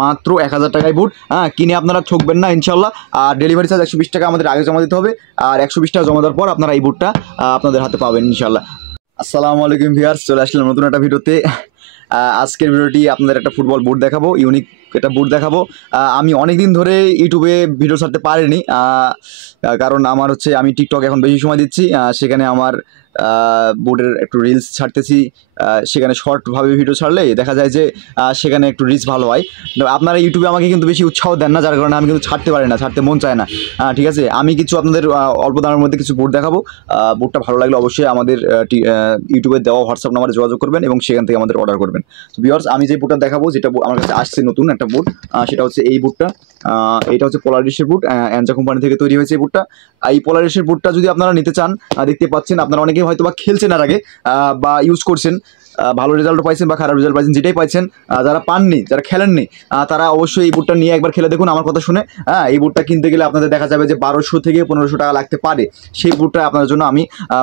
মাত্র 1000 টাকায় বুট। হ্যাঁ, কিনে আপনারা ঠকবেন না ইনশাল্লাহ। আর ডেলিভারি চার্জ 120 টাকা আমাদের আগে জমা দিতে হবে, আর 120 টাকা জমা দেওয়ার পর আপনারা এই বুটটা আপনাদের হাতে পাবেন ইনশাল্লাহ। আসসালামু আলাইকুম ভিউয়ার্স, চলে আসলাম নতুন একটা ভিডিওতে। আজকের ভিডিওটি আপনাদের একটা ফুটবল বুট দেখাবো, ইউনিক একটা বুট দেখাবো। আমি অনেক দিন ধরে ইউটিউবে ভিডিও ছাড়তে পারিনি, কারণ আমার হচ্ছে আমি টিকটক এখন বেশি সময় দিচ্ছি, সেখানে আমার বুটের একটু রিলস ছাড়তেছি। সেখানে শর্টভাবে ভিডিও ছাড়লে দেখা যায় যে সেখানে একটু রিচ ভালো হয়। আপনারা ইউটিউবে আমাকে কিন্তু বেশি উৎসাহ দেন না, যার কারণে আমি কিন্তু ছাড়তে পারি না, ছাড়তে মন চায় না। ঠিক আছে, আমি কিছু আপনাদের অল্প দামের মধ্যে কিছু বুট দেখাবো। বুটটা ভালো লাগলে অবশ্যই আমাদের ইউটিউবে দেওয়া হোয়াটসঅ্যাপ নাম্বারে যোগাযোগ করবেন এবং সেখান থেকে আমাদের অর্ডার করবেন। তো ভিউয়ার্স, আমি যে বুটটা দেখাবো, যেটা আমার কাছে আসছে নতুন একটা বুট, সেটা হচ্ছে এই বুটটা। এটা হচ্ছে পোলারিসের বুট, অ্যানজা কোম্পানি থেকে তৈরি হয়েছে এই বুটটা। এই পোলারিসের বুটটা যদি আপনারা নিতে চান, দেখতে পাচ্ছেন আপনারা অনেকে হয়তো বা খেলছেন আর আগে, বা ইউজ করছেন, ভালো রেজাল্টও পাইছেন বা খারাপ রেজাল্ট পাইছেন, যেটাই পাইছেন। যারা পাননি, যারা খেলেননি, তারা অবশ্যই এই বুটটা নিয়ে একবার খেলে দেখুন আমার কথা শুনে। এই বুটটা কিনতে গেলে আপনাদের দেখা যাবে যে 1200 থেকে 1500 টাকা লাগতে পারে। সেই বুটটা আপনার জন্য আমি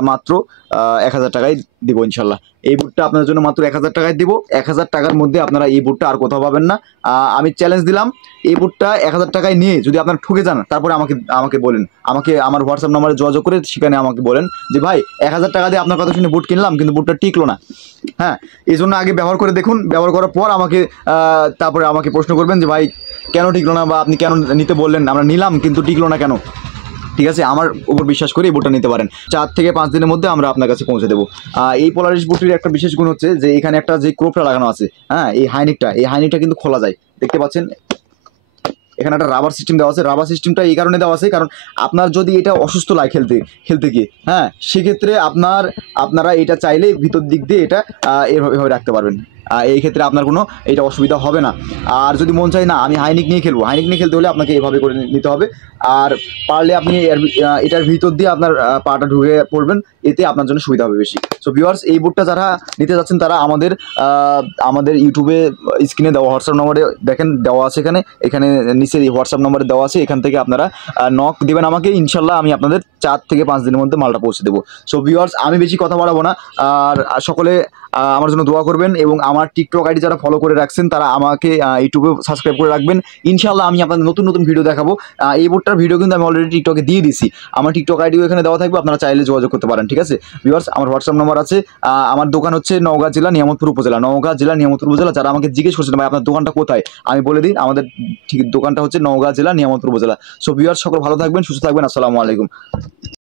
মাত্র 1000 টাকায় দিব ইনশাল্লাহ। এই বুটটা আপনার জন্য মাত্র 1000 টাকায় দিব। 1000 টাকার মধ্যে আপনারা এই বুটটা আর কোথাও পাবেন না। আমি চ্যালেঞ্জ দিলাম, এই বুটটা 1000 টাকায় নিয়ে যদি আপনারা ঠকে যান, তারপরে আমাকে বলেন, আমাকে আমার হোয়াটসঅ্যাপ নাম্বারে যোগাযোগ করে সেখানে আমাকে বলেন যে ভাই 1000 টাকা দিয়ে আপনার কথা শুনে বুট কিনলাম, কিন্তু বুটটা টিকলো না। হ্যাঁ, এই জন্য আগে ব্যবহার করে দেখুন, ব্যবহার করার পর তারপরে আমাকে প্রশ্ন করবেন যে ভাই কেন টিকলো না, বা আপনি কেন নিতে বললেন, আমরা নিলাম কিন্তু টিকলো না কেন। ঠিক আছে, আমার উপর বিশ্বাস করে এই বুটটা নিতে পারেন। 4 থেকে 5 দিনের মধ্যে আমরা আপনার কাছে পৌঁছে দেবো। এই পোলারিস বুটটির একটা বিশেষ গুণ হচ্ছে যে এখানে একটা যে ক্রোপটা লাগানো আছে, এই হাইনিকটা কিন্তু খোলা যায়, দেখতে পাচ্ছেন। এখানে একটা রাবার সিস্টেম দেওয়া আছে। রাবার সিস্টেমটা এই কারণে দেওয়া আছে, কারণ আপনার যদি এটা অসুস্থ লাগে খেলতে গিয়ে, সেক্ষেত্রে আপনারা এটা চাইলে ভিতর দিক দিয়ে এটা এভাবে রাখতে পারবেন। এই ক্ষেত্রে আপনার কোনো এটা অসুবিধা হবে না। আর যদি মন চায় না আমি হাইনিক নিয়ে খেলবো, হাইনিক নিয়ে খেলতে হলে আপনাকে এভাবে করে নিতে হবে। আর পারলে আপনি এটার ভিতর দিয়ে আপনার পাটা ঢুকে পড়বেন, এতে আপনার জন্য সুবিধা হবে বেশি। সো ভিউয়ার্স, এই বুটটা যারা নিতে যাচ্ছেন তারা আমাদের ইউটিউবে স্ক্রিনে দেওয়া হোয়াটসঅ্যাপ নম্বরে দেখেন দেওয়া আছে, এখানে নিচে হোয়াটসঅ্যাপ নম্বরে দেওয়া আছে, এখান থেকে আপনারা নক দেবেন আমাকে, ইনশাল্লাহ আমি আপনাদের 4 থেকে 5 দিনের মধ্যে মালটা পৌঁছে দেবো। সো ভিউয়ার্স, আমি বেশি কথা বাড়াবো না, আর সকলে আমার জন্য দোয়া করবেন, এবং আমার টিকটক আইডি যারা ফলো করে রাখছেন তারা আমাকে ইউটিউবে সাবস্ক্রাইব করে রাখবেন। ইনশাল্লাহ আমি আপনাদের নতুন নতুন ভিডিও দেখাবো। এই বুটটার ভিডিও কিন্তু আমি অলরেডি টিকটকে দিয়ে দিছি, আমার টিকটক আইডিও এখানে দেওয়া থাকবে, আপনারা চাইলে যোগাযোগ করতে পারেন। ঠিক আছে ভিউয়ার্স, আমার হোয়াটসঅ্যাপ নাম্বার আছে। আমার দোকান হচ্ছে নওগাঁ জেলা নিয়ামতপুর উপজেলা। যারা আমাকে জিজ্ঞেস করছেন ভাই আপনার দোকানটা কোথায়, আমি বলে দিই, আমাদের ঠিক দোকানটা হচ্ছে নওগাঁ জেলা নিয়ামতপুর উপজেলা। সো ভিউয়ার্স, সকল ভালো থাকবেন, সুস্থ থাকবেন। আসসালামু আলাইকুম।